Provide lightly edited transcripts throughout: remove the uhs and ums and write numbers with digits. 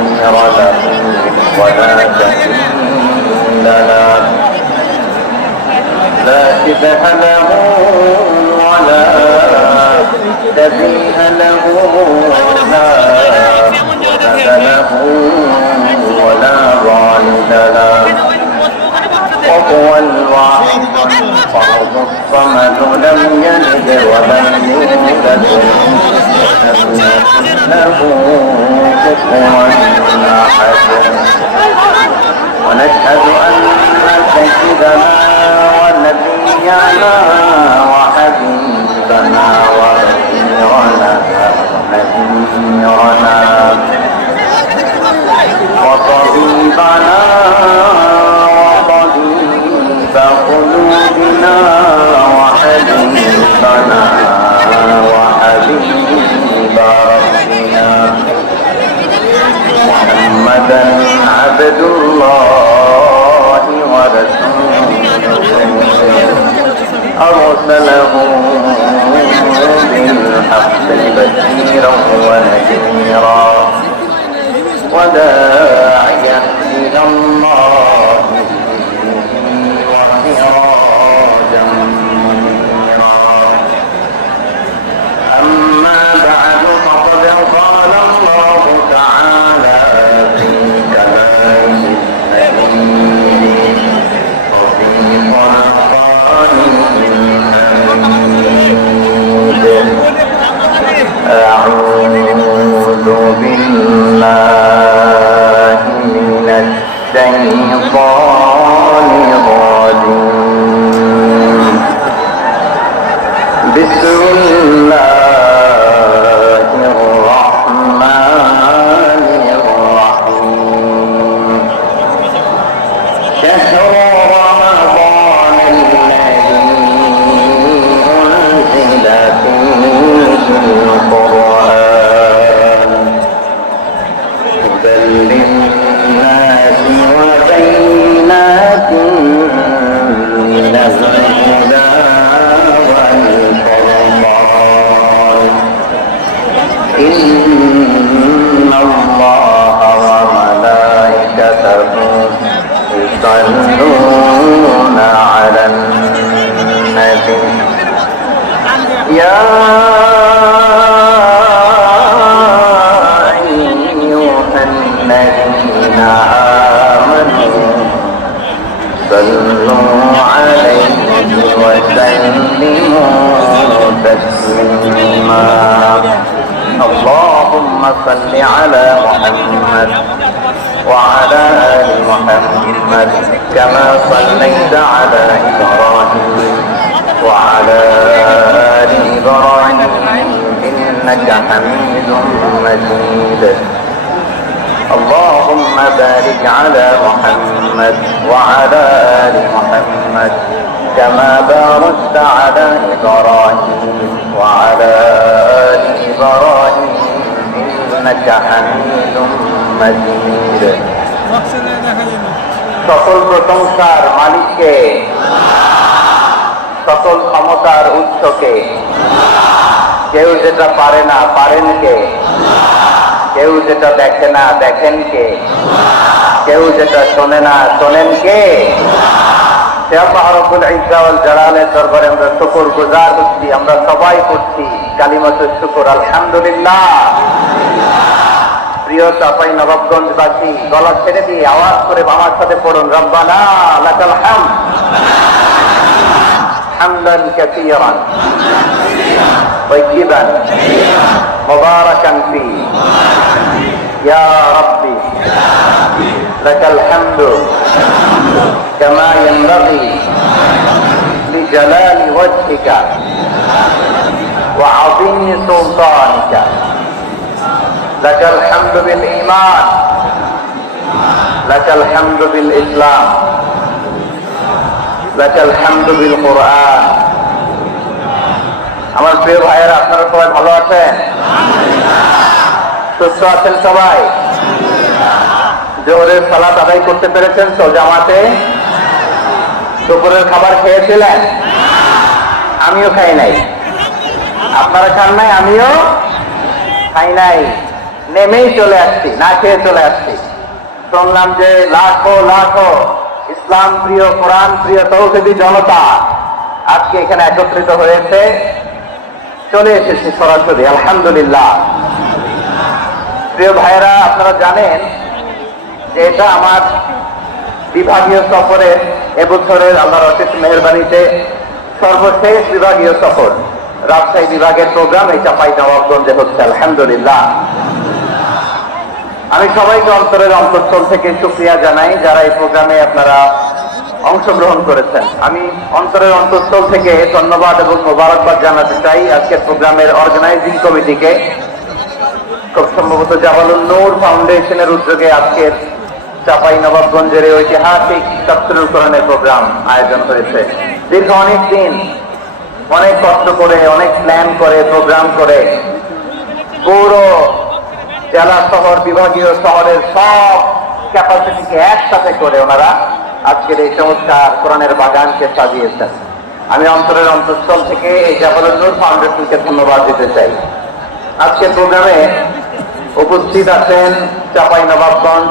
نصير له ولا دليل له لا شبه له ولا شبيه له لا ولد له ولا والد له وهو الواحد الفرد الصمد لم يلد ولم يولد ولم يكن له كفوا احد ونشهد ان سيدنا ونبينا وحبيبنا ونذيرنا وطبيبنا وطبيب قلوبنا وحبيبنا وحبيب ربنا محمدا عبد الله ورسوله أرسله بالحق بشيرا ونذيرا وداعيا إلى الله وسراجا منيرا أما بعد فقد قال الله تعالى في كلامه المجيد وفي قرآنه المجيد أعوذ بالله من الشيطان الرجيم بسم الله الرحمن الرحيم شهر رمضان الذي أنزل فيه القرآن هدى للناس وبينات من الهدى والفرقان إن الله وملائكته يصلون على النبي يا أيها الذين آمنوا صلوا عليه وسلموا تسليما اللهم صل على محمد وعلى آل محمد كما صليت على إبراهيم وعلى آل إبراهيم إنك حميد مجيد اللهم بارك على محمد وعلى آل محمد كما باركت على إبراهيم وعلى آل إبراهيم إنك حميد مجيد সকল প্রশংসার মালিককে সকল ক্ষমতার উৎসকে কেউ যেটা পারে না পারেন কে কেউ যেটা দেখে না দেখেন কে কেউ যেটা শোনে না শোনেন কে সে আল্লাহ রাব্বুল ইজ্জা ওয়াল জালালের দরবারে আমরা শুকরগুজার হচ্ছি আমরা সবাই করছি কালিমাতুশ শুকর আলহামদুলিল্লাহ প্রিয় চাপাই নবাবগঞ্জবাসী গলা ছেড়ে দিয়ে আওয়াজ করে আমার সাথে পড়ুন রব্বানা লাকাল হামদ হামদান কাসীরান طيبا مباركا فيه يا ربي لك الحمد كما ينبغي لجلال وجهك وعظيم سلطانك لك الحمد بالإيمان لك الحمد بالإسلام لك الحمد بالقرآن আমার প্রিয় ভাইয়েরা আপনারা সবাই ভালো আছেন সুস্থ আছেন সবাই জোহরের সালাত আদায় করতে পেরেছেন তো জামাতে দুপুরের খাবার খেয়েছিলেন আমিও খাই নাই আপনারা খান নাই আমিও খাই নাই নেমেই চলে আসছি, না খেয়ে চলে আসছি। শুনলাম যে লাখো লাখো ইসলাম প্রিয়, কোরআন প্রিয় তৌহিদি জনতা আজকে এখানে একত্রিত হয়েছে। চলে এসেছি সরাসরি, আলহামদুলিল্লাহ। প্রিয় ভাইয়েরা, আপনারা জানেন যে এটা আমার বিভাগীয় সফরের এবছরের আল্লাহর অশেষ মেহেরবানিতে সর্বশেষ বিভাগীয় সফর। রাজশাহী বিভাগের প্রোগ্রাম এই চাঁপাইনবাবগঞ্জে হচ্ছে, আলহামদুলিল্লাহ। আমি সবাইকে অন্তরের অন্তঃস্থল থেকে শুকরিয়া জানাই যারা এই প্রোগ্রামে আপনারা অংশগ্রহণ করেছেন। আমি অন্তরের অন্তঃস্থল থেকে ধন্যবাদ এবং মোবারকবাদ জানাতে চাই আজকের প্রোগ্রামের অর্গানাইজিং কমিটিকে। খুব সম্ভবত জাবালুন নূর ফাউন্ডেশনের উদ্যোগে আজকের চাঁপাইনবাবগঞ্জের এই ঐতিহাসিক তাফসীরুল কোরআনের প্রোগ্রাম আয়োজন হয়েছে। দীর্ঘ অনেক দিন অনেক কষ্ট করে, অনেক প্ল্যান করে, প্রোগ্রাম করে পুরো জেলা শহর, বিভাগীয় শহরের সব ক্যাপাসিটিকে একসাথে করে ওনারা আজকের এই চমৎকার কোরআনের বাগানকে সাজিয়েছেন। আমি অন্তরের অন্তঃস্থল থেকে এই জাবালুন নূর ফাউন্ডেশনকে ধন্যবাদ দিতে চাই। আজকের প্রোগ্রামে উপস্থিত আছেন চাঁপাইনবাবগঞ্জ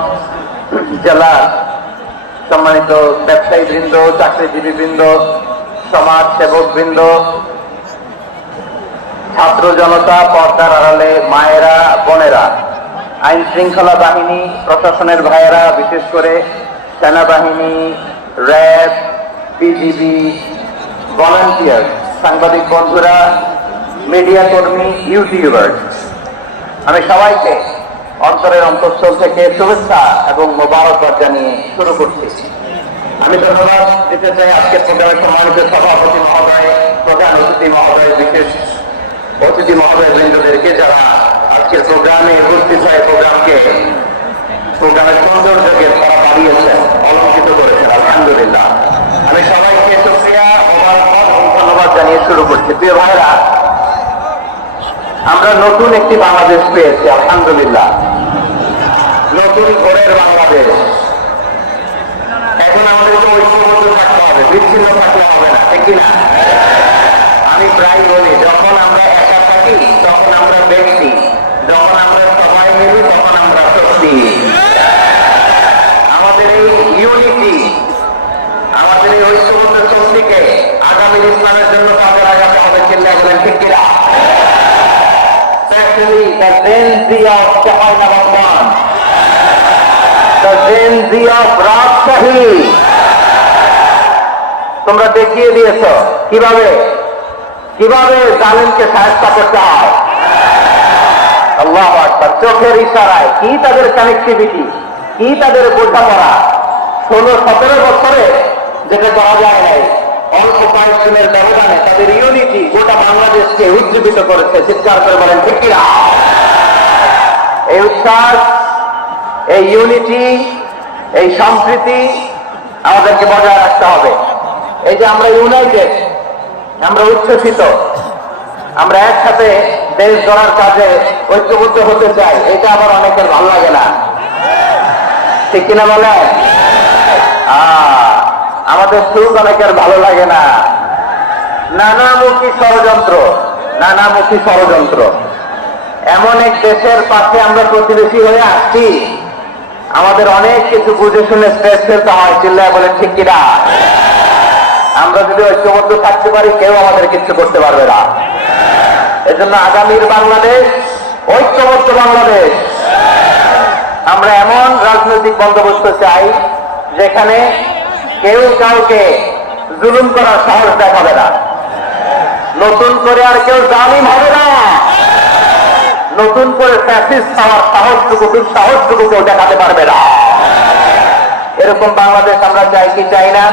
জেলার সম্মানিত ব্যবসায়ী বৃন্দ, চাকরিজীবী বৃন্দ, সমাজ সেবক বৃন্দ, ছাত্র জনতা, পর্দার আড়ালে মায়েরা, বোনেরা, আইন শৃঙ্খলা বাহিনী, প্রশাসনের ভাইয়েরা, বিশেষ করে সেনাবাহিনী, র্যাব, বিজিবি, ভলান্টিয়ার, সাংবাদিক বন্ধুরা, মিডিয়া কর্মী, ইউটিউবার, আমি সবাইকে অন্তরের অন্তঃস্থল থেকে শুভেচ্ছা এবং মোবারকবাদ জানিয়ে শুরু করছি। আমি ধন্যবাদ দিতে চাই আজকের প্রোগ্রামের সম্মানিত সভাপতি মহোদয়, প্রধান অতিথি মহোদয়, বিশেষ অতিথি মহোদয় বৃন্দদেরকে যারা আজকের প্রোগ্রামে উপস্থিত হয়ে প্রোগ্রামের সৌন্দর্যকে তারা বাড়িয়েছেন, অলঙ্কিত করেছেন, আলহামদুলিল্লাহ। আমি সবাইকে শুকরিয়া, মোবারকবাদ এবং ধন্যবাদ জানিয়ে শুরু করছি। প্রিয় ভাইরা, আমরা নতুন একটি বাংলাদেশ পেয়েছি, আলহামদুলিল্লাহ। নতুন ঘরের বাংলাদেশ। এখন আমাদেরকে ঐক্যবদ্ধ থাকতে হবে, বিচ্ছিন্ন থাকলে হবে না, ঠিক কিনা? আমি প্রায় বলি, যখন আমরা একা থাকি তখন আমরা ব্যক্তি, যখন আমরা সবাই মিলি তখন আমরা শক্তি। আমাদের এই ইউনিটি, আমাদের এই ঐক্যবদ্ধ শক্তিকে আগামী ইসলামের জন্য কাজে লাগাতে হবে, চিন্তা করেন, ঠিক কিনা? Especially the Gen Z of Chapainababganj, the Gen Z of Rajshahi, তোমরা দেখিয়ে দিয়েছ কিভাবে জালিমকে সাহায্য করতে হয়। আল্লাহু আকবার। চোখের ইশারায় কি তাদের কানেক্টিভিটি, কি তাদের বোঝাপড়া। 16-17 বছরে যেটা করা যায় নাই, অল্প কয়েকজনের ব্যবধানে তাদের ইউনিটি গোটা বাংলাদেশকে উজ্জীবিত করেছে। চিৎকার করে বলেন, ঠিক কিনা? এই উচ্ছ্বাস, এই ইউনিটি, এই সম্প্রীতি আমাদেরকে বজায় রাখতে হবে। এই যে আমরা ইউনাইটেড, আমরা উচ্ছ্বসিত, আমরা একসাথে দেশ গড়ার কাজে ঐক্যবদ্ধ হতে চাই, এটা আবার অনেকের ভালো লাগে না, ঠিক কিনা বলে? আমাদের সুখ অনেকের ভালো লাগে না। নানামুখী ষড়যন্ত্র। এমন এক দেশের পাশে আমরা প্রতিবেশী হয়ে আসছি, আমাদের অনেক কিছু বুঝে শুনে স্ট্রেস ফেলতে হয়, চিল্লায় বলেন, ঠিক কিনা? আমরা যদি ঐক্যবদ্ধ থাকতে পারি, কেউ আমাদের কিছু করতে পারবে না। এজন্য আগামীর বাংলাদেশ ঐক্যবদ্ধ বাংলাদেশ। আমরা এমন রাজনৈতিক বন্দোবস্ত চাই যেখানে কেউ কাউকে জুলুম করার সাহস দেখাবে না, নতুন করে আর কেউ জালিম হবে না, নতুন করে ফ্যাসিস্ট হওয়ার সাহসটুকু কেউ দেখাতে পারবে না। এরকম বাংলাদেশ আমরা চাই কি চাই না?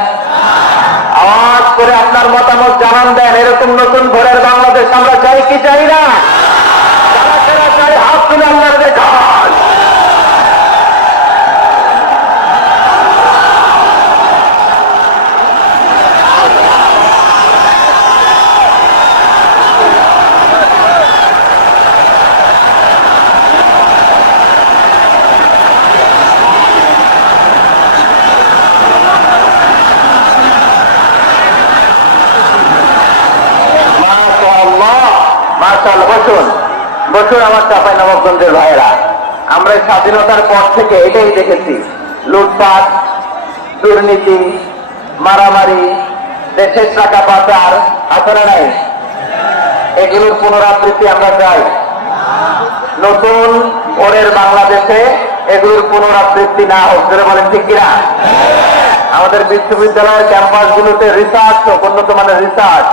আওয়াজ করে আপনার মতামত জানান দেন। এরকম নতুন ঘরের বাংলাদেশ আমরা চাই কি চাই না? যারা চাই হাত তুলে আল্লাহর দেখান। বসুন আমার চাঁপাইনবাবগঞ্জের ভাইয়েরা, আমরা স্বাধীনতার পর থেকে এটাই দেখেছি, লুটপাট, দুর্নীতি, মারামারি, দেশের টাকা পাচার, আসলে নাই, এগুলোর পুনরাবৃত্তি আমরা চাই। নতুন ভোরের বাংলাদেশে এগুলোর পুনরাবৃত্তি না হোক, যেটা বলেন ঠিক কিনা? আমাদের বিশ্ববিদ্যালয়ের ক্যাম্পাসগুলোতে রিসার্চ হোক, উন্নত মানের রিসার্চ,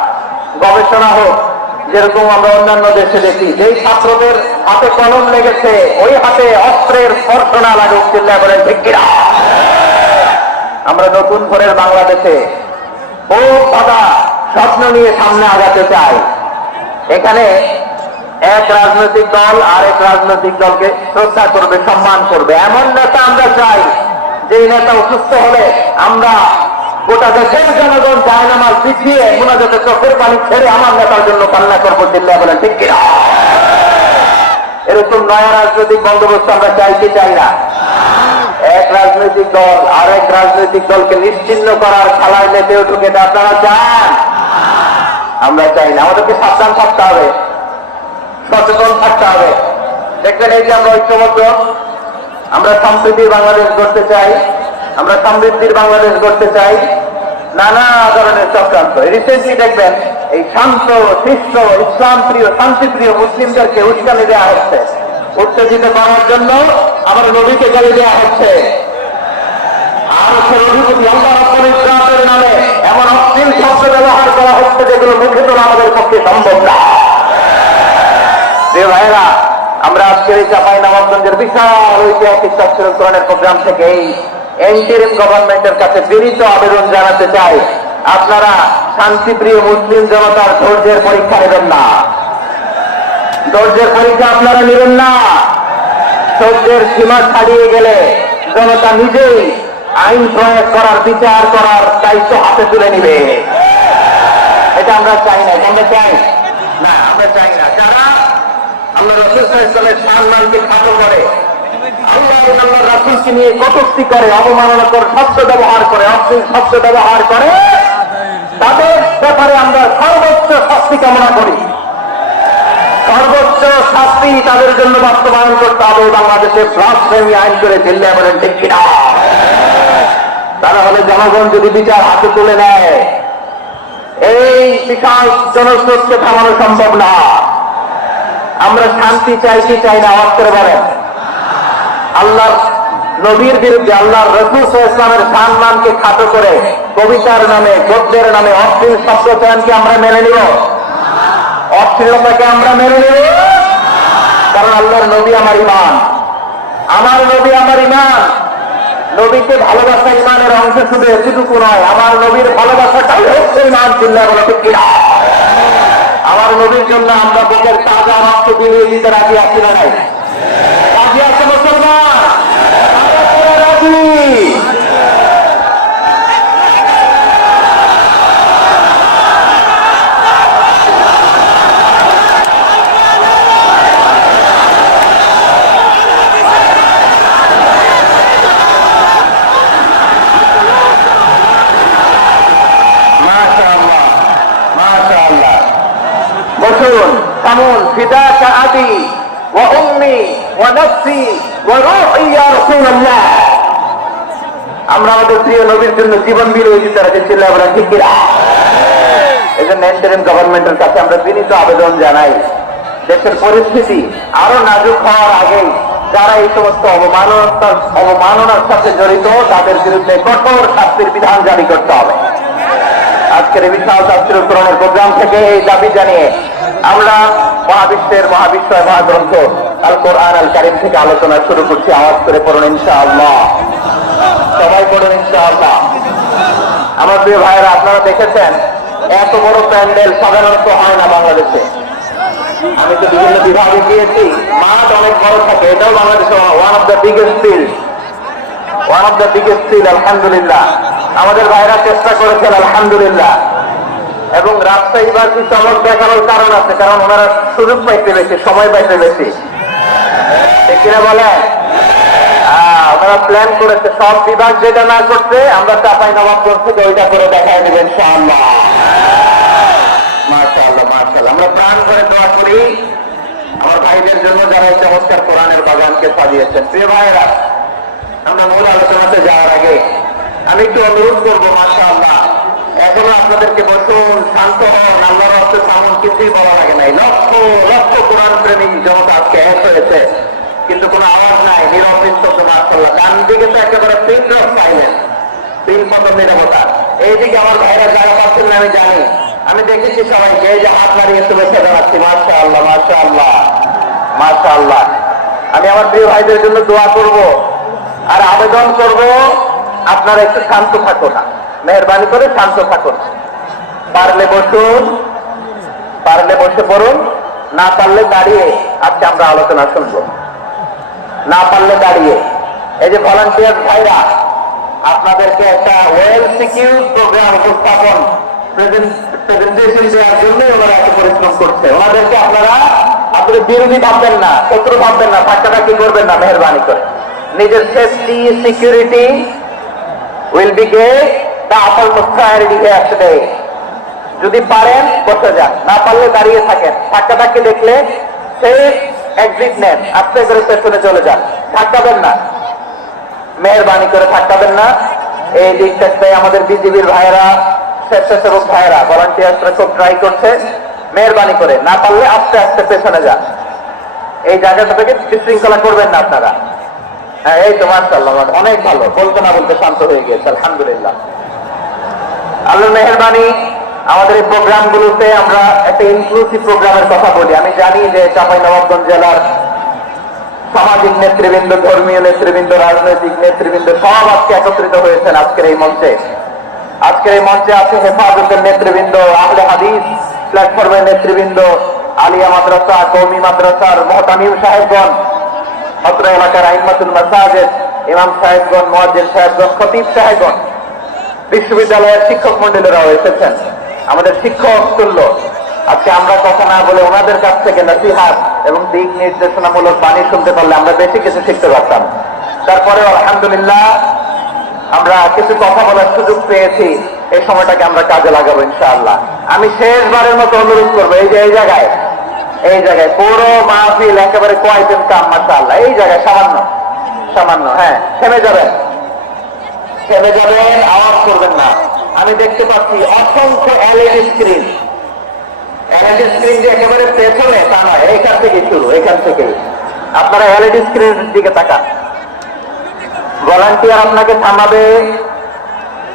গবেষণা হোক, যেরকম আমরা অন্যান্য দেশে দেখি। যেই ছাত্রদের হাতে কলম লেগেছে ওই হাতে অস্ত্রের স্পর্শনা লাগুক, চিল্লায় বলেন ঠিক কিনা? আমরা নতুন ভোরের বাংলাদেশে বহু বাধা স্বপ্ন নিয়ে সামনে আগাতে চাই। এখানে এক রাজনৈতিক দল আর এক রাজনৈতিক দলকে শ্রদ্ধা করবে, সম্মান করবে, এমন নেতা আমরা চাই যে নেতা অসুস্থ হলে আমরা গোটা দেশের জনগণ জায়নামাজ পিছিয়ে মুনাজাতে চোখের পানি ছেড়ে আমার নেতার জন্য কান্না করবো, চিল্লায় বলেন ঠিক কিনা? এরকম নয়া রাজনৈতিক বন্দোবস্ত আমরা চাই কি চাই না? এক রাজনৈতিক দল আর এক রাজনৈতিক দলকে নিশ্চিহ্ন করার খেলায় মেতে উঠুক, এটা আপনারা চান? আমরা চাই না। আমাদেরকে সাবধান থাকতে হবে, সচেতন থাকতে হবে। দেখবেন এই যে আমরা ঐক্যবদ্ধ, আমরা সম্প্রীতির বাংলাদেশ গড়তে চাই, আমরা সমৃদ্ধির বাংলাদেশ গড়তে চাই। নানা ধরনের চক্রান্ত, রিসেন্টলি দেখবেন এই শান্ত শিষ্ট ইসলাম প্রিয় শান্তিপ্রিয় মুসলিমদেরকে উস্কানি দেওয়া হচ্ছে, উত্তেজিত করার জন্য আমার নবীকে গালি দেওয়া হচ্ছে। আর হচ্ছে রঘুপতি আল্লাহ রাব্বুল ইজ্জাতের নামে এমন অশ্লীল শব্দ ব্যবহার করা হচ্ছে যেগুলো মুখে তোলা আমাদের পক্ষে সম্ভব না। প্রিয় ভাইরা, আমরা আজকের এই চাঁপাইনবাবগঞ্জের বিশাল ঐতিহাসিক তাফসীরুল কোরআনের প্রোগ্রাম থেকে এই ইন্টারিম গভর্নমেন্টের কাছে বিনীত আবেদন জানাতে চাই, আপনারা শান্তিপ্রিয় মুসলিম জনতার ধৈর্যের পরীক্ষা নেবেন না। ধৈর্যের পরীক্ষা আপনারা নেবেন না। ধৈর্যের সীমা ছাড়িয়ে গেলে জনতা নিজেই আইন প্রয়োগ করার, বিচার করার দায়িত্ব হাতে তুলে নিবে। এটা আমরা চাই না। আমরা চাই না, আমরা চাই না। যারা আল্লাহ রাসূল সাল্লাল্লাহু আলাইহি ওয়াসাল্লামের সম্মানকে খাটো করে, আল্লাহ রাসূলকে নিয়ে কটূক্তি করে, অবমাননাকর শব্দ ব্যবহার করে, অশ্লীল শব্দ ব্যবহার করে, তাদের ব্যাপারে আমরা সর্বোচ্চ শাস্তি কামনা করি। সর্বোচ্চ শাস্তি তাদের জন্য বাস্তবায়ন করতে হবে। বাংলাদেশে ব্লাসফেমি আইন করে দিল্লি বলেন ঠিক কিনা? তারা হলে জনগণ যদি বিচার হাতে তুলে নেয়, এই বিশাল জনস্রোতকে থামানো সম্ভব না। আমরা শান্তি চাই কি চাই না? আওয়াজ করে বলেন। আল্লাহর নবীর বিরুদ্ধে, আল্লাহর রাসূল সাল্লাল্লাহু আলাইহি ওয়াসাল্লামের সম্মানকে খাটো করে কবিতার নামে, গদ্যের নামে অশ্লীল শব্দ চয়নকে আমরা মেনে নিব? অশ্লীলতাকে আমরা মেনে নেব? কারণ আল্লাহর নবী আমার ঈমান, আমার নবী আমার ঈমান। নবীকে ভালোবাসা ঈমানের অংশ, শুধু এতটুকু নয়, আমার নবীর ভালোবাসাটাই হচ্ছে ঈমান। চিল্লায় বলো ঠিক কিনা? আমার নবীর জন্য আমরা বুকের তাজা রক্ত বিলিয়ে দিতে রাজি আছি না নাই? রাজি আছে মুসলমান? রাজি? বসুন, থামুন। ফিদাকা আবি ওয়া উম্মি ওয়া নাফসি ওয়া রূহি ইয়া রাসূলুল্লাহ। আমরা আমাদের প্রিয় নবীর জন্য জীবন বিলিয়ে দিতে রাজি। চিল্লায় বলেন ঠিক কিনা? এজন্য ইন্টারিম গভর্নমেন্টের কাছে আমরা বিনীত আবেদন জানাই, দেশের পরিস্থিতি আরো নাজুক হওয়ার আগেই যারা এই সমস্ত অবমাননার সাথে জড়িত তাদের বিরুদ্ধে কঠোর শাস্তির বিধান জারি করতে হবে। আজকের এই বিশাল তাফসীরুল কোরআনের প্রোগ্রাম থেকে এই দাবি জানিয়ে আমরা মহাবিশ্বের মহাবিশ্বয় মহাগ্রন্থ আল কোরআন আল কারীম থেকে আলোচনা শুরু করছি। আওয়াজ করে পড়ুন ইনশাআল্লাহ। সবাই পড়ুন ইনশাআল্লাহ। আমার প্রিয় ভাইয়েরা, আপনারা দেখেছেন এত বড় প্যান্ডেল সাধারণত হয় না বাংলাদেশে। আমি তো বিভিন্ন বিভাগে গিয়েছি, মাঠ অনেক বড় থাকে। এটাও বাংলাদেশে one of the biggest field. আলহামদুলিল্লাহ, আমাদের ভাইরা চেষ্টা করেছেন, আলহামদুলিল্লাহ। এবং রাজশাহী বাসী চমক দেখানোর কারণ আছে, কারণ ওনারা সুযোগ পাইতে বেশি, সময় পাইতে বেশি, ঠিক কিনা বলেন? ওনারা প্ল্যান করেছে সব বিভাগ যেটা না করতে আমরা চাঁপাইনবাবগঞ্জ থেকে ওইটা করে দেখাই দেবেন ইনশাআল্লাহ। মাশাআল্লাহ, মাশাআল্লাহ। আমরা প্রাণ করে দোয়া করি আমার ভাইদের জন্য যারা এই চমৎকার কোরআনের বাগানকে সাজিয়েছেন। প্রিয় ভাইয়েরা, আমরা মূল আলোচনাতে যাওয়ার আগে আমি একটু অনুরোধ করবো, মাশাআল্লাহ এখনো আপনাদেরকে বসুন, শান্ত হন, আল্লাহর রাস্তায় থামুন, কিছুই বলা লাগে নাই। লক্ষ লক্ষ কোরআন প্রেমী জনতা আজকে এক হয়েছে, কিন্তু কোনো আওয়াজ নাই, নীরব নিস্তব্ধ। মাশাআল্লাহ ডান দিকে তো একেবারে পিন ড্রপ সাইলেন্ট, পিন পতন নিরবতা। এইদিকে আমার ভাইরা যারা পাচ্ছেন না আমি জানি, আমি দেখেছি সবাইকে এই যে হাত মারিয়ে শুভেচ্ছা জানাচ্ছি। মাশাআল্লাহ মাশাআল্লাহ মাশাআল্লাহ। আমি আমার প্রিয় ভাইদের জন্য দোয়া করব আর আবেদন করব, আপনারা একটু শান্ত থাকুন না, মেহরবানি করে শান্ত থাকুন। পারলে বসুন, পারলে বসে পড়ুন, না পারলে দাঁড়িয়ে আজকে আমরা আলোচনা শুনবো, না পারলে দাঁড়িয়ে। এই যে ভলান্টিয়ার ভাইরা আপনাদেরকে একটা ওয়েল সিকিউর প্রোগ্রাম উপস্থাপন প্রেজেন্টেশন দেওয়ার জন্য ওনারা এত পরিশ্রম করছে। ওনাদেরকে আপনারা আপনাদের বিরোধী ভাববেন না, শত্রু ভাববেন না, ধাক্কাধাক্কি করবেন না, মেহরবানি করে। নিজের safety security will be the uppermost priority here today. যদি পারেন বসে যান, না পারলে দাঁড়িয়ে থাকেন। ধাক্কাধাক্কি দেখলে সেফ এক্সিট নেন, আস্তে করে পেছনে চলে যান, ধাক্কাবেন না, মেহরবানি করে ধাক্কাবেন না। এই দিকটাতে আমাদের বিজিবির ভাইয়েরা, স্বেচ্ছাসেবক ভাইয়েরা, ভলান্টিয়ার্সরা খুব ট্রাই করছে। মেহরবানি করে না পারলে আস্তে আস্তে পেছনে যান, এই জায়গাটা থেকে বিশৃঙ্খলা করবেন না আপনারা। হ্যাঁ, এই তো মাশাআল্লাহ, অনেক ভালো, বলতে না বলতে শান্ত হয়ে গিয়েছে, আলহামদুলিল্লাহ। আল্লাহর মেহেরবানি, আমাদের এই প্রোগ্রামগুলোতে আমরা একটা ইনক্লুসিভ প্রোগ্রামের কথা বলি। আমি জানি যে চাঁপাইনবাবগঞ্জ জেলার সামাজিক নেতৃবৃন্দ, ধর্মীয় নেতৃবৃন্দ, রাজনৈতিক নেতৃবৃন্দ সব আজকে একত্রিত হয়েছেন আজকের এই মঞ্চে। আজকের এই মঞ্চে আছে হেফাজতের নেতৃবৃন্দ, আহলে হাদিস প্ল্যাটফর্মের নেতৃবৃন্দ, আলিয়া মাদ্রাসা, কওমি মাদ্রাসার মুহতামিম সাহেবগণ, অত্র এলাকার আইম্মাতুল মাসাজিদ, ইমাম সাহেবগণ, মুয়াজ্জিন সাহেবগণ, খতিব সাহেবগণ, বিশ্ববিদ্যালয়ের শিক্ষক মন্ডলীরাও এসেছেন। আমাদের শিক্ষক তুল্য আজকে আমরা কথা না বলে ওনাদের কাছ থেকে নসিহত এবং দিক নির্দেশনামূলক বাণী শুনতে পারলে আমরা বেশি কিছু শিখতে পারতাম। তারপরে আলহামদুলিল্লাহ আমরা কিছু কথা বলার সুযোগ পেয়েছি, এই সময়টাকে আমরা কাজে লাগাবো ইনশাআল্লাহ। আমি শেষবারের মতো অনুরোধ করবো, এই যে এই জায়গায় পুরো মাহফিল একেবারে কয়েকজন কাম, মাশাআল্লাহ, এই জায়গায় সামান্য সামান্য, হ্যাঁ থেমে যাবেন, থেমে যাবেন, আওয়াজ করবেন না। আমি দেখতে পাচ্ছি অসংখ্য এলইডি স্ক্রিন, এলইডি স্ক্রিন যে একেবারে পেছনে তা নয়, এখান থেকে শুরু, এখান থেকে আপনারা এলইডি স্ক্রিনের দিকে তাকান। ভলান্টিয়ার আপনাকে থামাবে,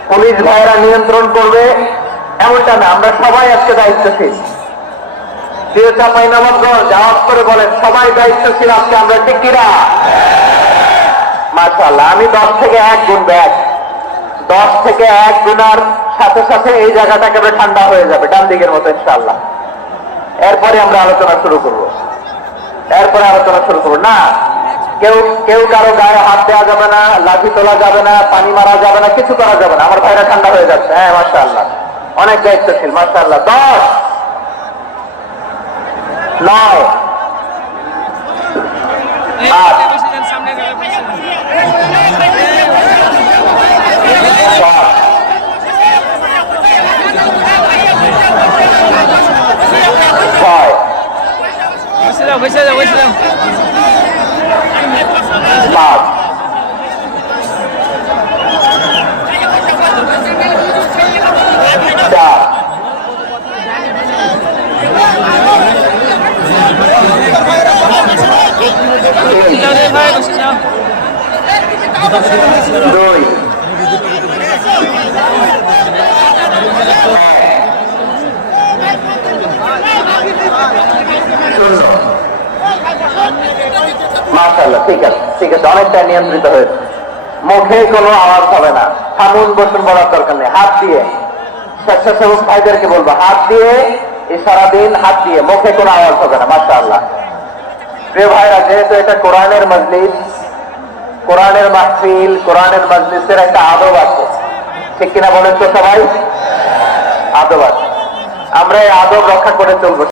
পুলিশ ভাইয়েরা নিয়ন্ত্রণ করবে, এমনটা না, আমরা সবাই আজকে দায়িত্বশীল। প্রিয় চাঁপাইনবাবগঞ্জ, আওয়াজ করে বলেন সবাই দায়িত্বশীল আজকে আমরা, ঠিক কিনা? মাশাআল্লাহ। আমি 10 থেকে 1 গুনবো, 10 থেকে 1 গুনার সাথে সাথে এই জায়গাটা একেবারে ঠান্ডা হয়ে যাবে, ডান দিকের মতো ইনশাআল্লাহ। এরপরে আমরা আলোচনা শুরু করব, না কেউ কারো গায়ে হাত দেওয়া যাবে না, লাঠি তোলা যাবে না, পানি মারা যাবে না, কিছু করা যাবে না। আমার ভাইরা ঠান্ডা হয়ে যাচ্ছে, হ্যাঁ মাশাআল্লাহ, অনেক দায়িত্বশীল, মাশাআল্লাহ। 10, 9, 8, 5, 4, 2, 0। মাশাআল্লাহ, ঠিক আছে, ঠিক আছে, অনেকটা নিয়ন্ত্রিত হয়েছে। মুখে কোনো আওয়াজ হবে না, থামুন বসুন বলার দরকার নেই। হাত দিয়ে, স্বেচ্ছাসেবক ভাইদেরকে বলবো, হাত দিয়ে সারাদিন হাত দিয়ে, মুখে কোনো আওয়াজ হবে না। মাশাআল্লাহ। প্রিয় ভাইরা, যেহেতু এটা কোরআনের মজলিস, কোরআনের মাহফিল, কোরআনের মজলিসের একটা আদব আছে, ঠিক কিনা বলেন তো সবাই? আদব আছে, আমরা এই আদব রক্ষা করে চলবো।